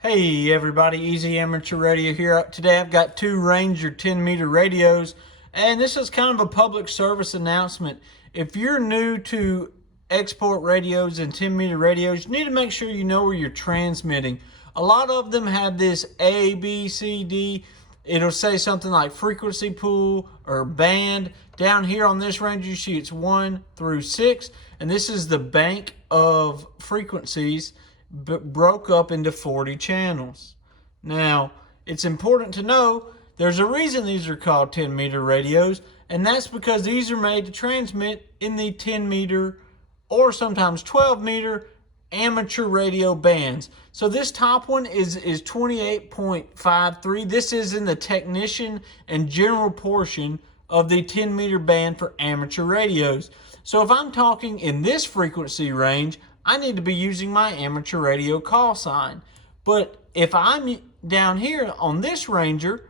Hey everybody, Easy Amateur Radio here. Today I've got two Ranger 10-meter radios, and this is kind of a public service announcement. If you're new to export radios and 10-meter radios, you need to make sure you know where you're transmitting. A lot of them have this A, B, C, D. It'll say something like frequency pool or band. Down here on this Ranger, you see it's 1 through 6, and this is the bank of frequencies broke up into 40 channels. Now, it's important to know there's a reason these are called 10-meter radios, and that's because these are made to transmit in the 10-meter or sometimes 12-meter amateur radio bands. So this top one is 28.53. This is in the technician and general portion of the 10-meter band for amateur radios. So if I'm talking in this frequency range, I need to be using my amateur radio call sign. But if I'm down here on this Ranger,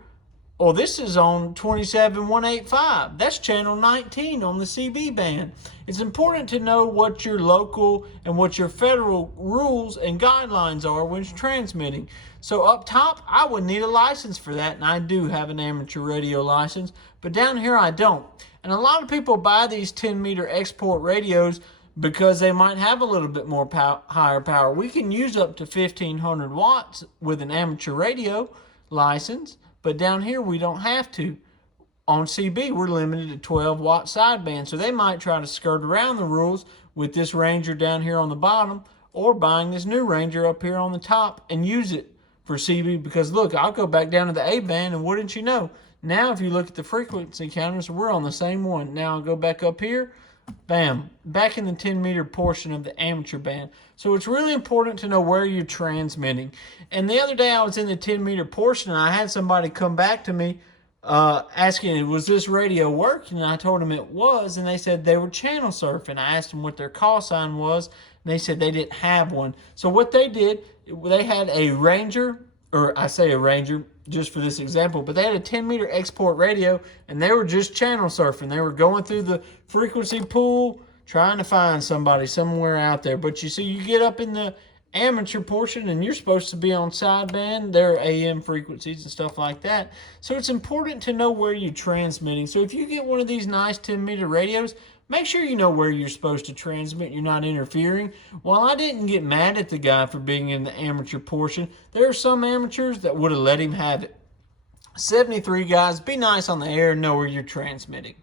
or this is on 27185, that's channel 19 on the CB band. It's important to know what your local and what your federal rules and guidelines are when transmitting. So up top, I would need a license for that, and I do have an amateur radio license, but down here I don't. And a lot of people buy these 10-meter export radios because they might have a little bit more higher power. We can use up to 1,500 watts with an amateur radio license, but down here we don't have to. On CB, we're limited to 12-watt sideband, so they might try to skirt around the rules with this Ranger down here on the bottom, or buying this new Ranger up here on the top and use it for CB, because look, I'll go back down to the A band, and wouldn't you know, now if you look at the frequency counters, we're on the same one. Now I'll go back up here, bam, back in the 10-meter portion of the amateur band. So it's really important to know where you're transmitting. And the other day I was in the 10-meter portion, and I had somebody come back to me asking, was this radio working? And I told them it was, and they said they were channel surfing. I asked them what their call sign was, and they said they didn't have one. So what they did, they had a Ranger, or I say a Ranger just for this example, but they had a 10-meter export radio, and they were just channel surfing. They were going through the frequency pool, trying to find somebody somewhere out there. But you see, you get up in the amateur portion, and you're supposed to be on sideband. There are AM frequencies and stuff like that. So it's important to know where you're transmitting. So if you get one of these nice 10-meter radios, make sure you know where you're supposed to transmit. You're not interfering. While I didn't get mad at the guy for being in the amateur portion, there are some amateurs that would have let him have it. 73 guys, be nice on the air and know where you're transmitting.